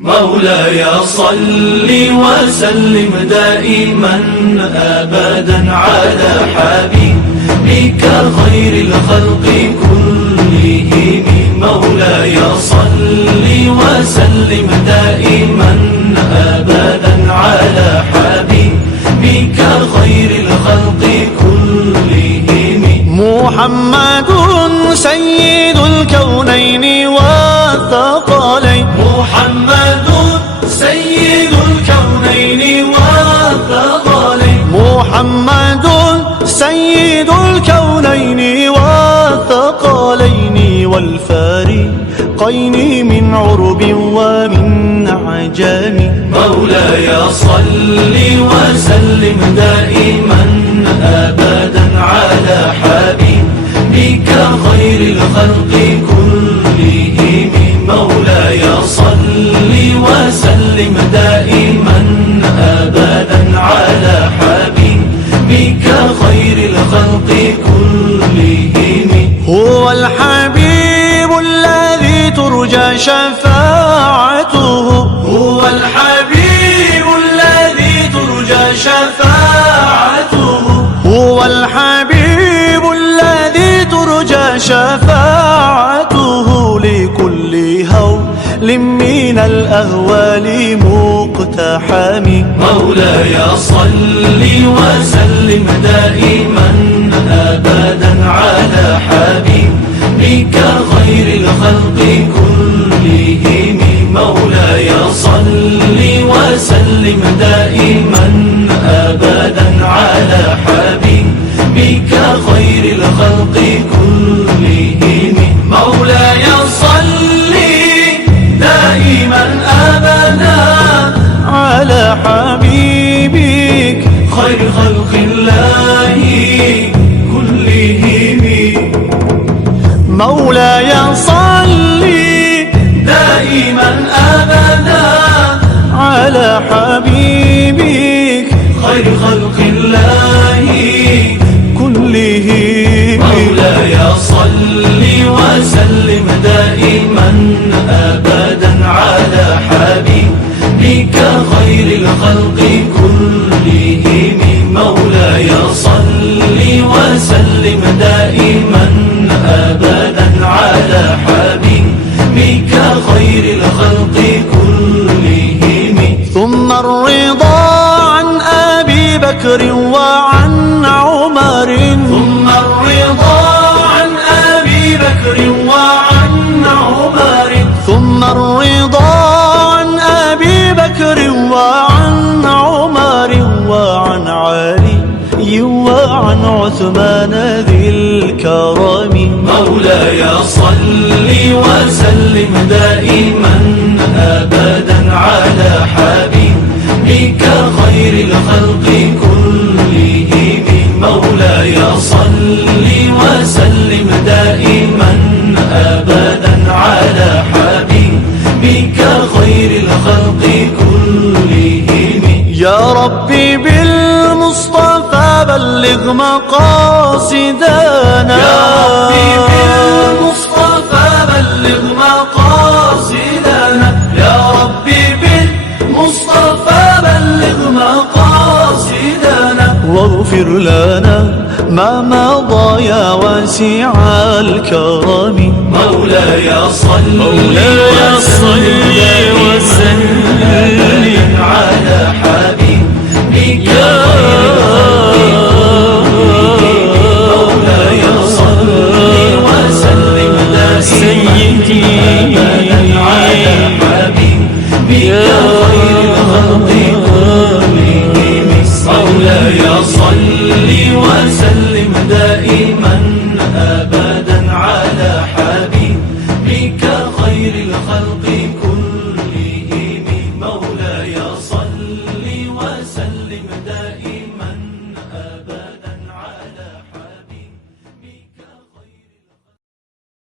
مولاي صل وسلم دائما أبدا على حبيبك خير الخلق كلهم. مولاي صل وسلم دائما أبدا على حبيبك خير الخلق كلهم. محمد سيد الكونين والثقلين. محمد سيد الكونين والثقلين. محمد سيد الكونين والثقلين والفارقين من عرب ومن عجم. مولاي صل وسلم دائما أبدا على حبيبك خير الخلق كلهم. مولاي صل وسلم دائما أبدا على حبيبك خير الخلق كلهم. هو الحبيب الذي ترجى شفاعته. هو الحبيب الذي ترجى شفاعته. هو الحبيب الذي ترجى شفاعته لكل هول من الأهوال مقتحم. مولاي صل وسلم دائما أبدا على حبيبك خير الخلق كلهم. مولاي صل وسلم دائما أبدا على حبيبك خير الخلق كلهم. مولاي صل دائما أبدا على حبيبك خير خلق الله كلهم. مولاي صل دائما أبدا على حبيبك خير خلق الله كلهم. مولاي صل وسلم دائما أبدا على حبيبك خير الخلق كلهم. مولاي صل وسلم دائما أبدا على حبيبك خير الخلق كلهم. ثم الرضا عن أبي بكر وعن عمر. ثم الرضا عن أبي بكر وعن عمر. ثم الرضا عن أبي بكر وعن عمر وعن علي وعن عثمان ذي الكرم. مولاي صل وسلم دائما أبدا على حبيبك خير الخلق كلهم. مولاي صل وسلم دائما أبدا على حبيبك خير الخلق كلهم. يا ربي بالمصطفى بلغ مقاصدنا. يا ربي بالمصطفى بلغ مقاصدنا. يا ربي بالمصطفى بلغ مقاصدنا. واغفر لنا ما مضى يا واسع الكرم. مولاي صل وسلم على حبيبك خير الخلق. مولاي صل وسلم دائما أبدا على حبيبك خير الخلق كلهم. مولاي صل وسلم دائما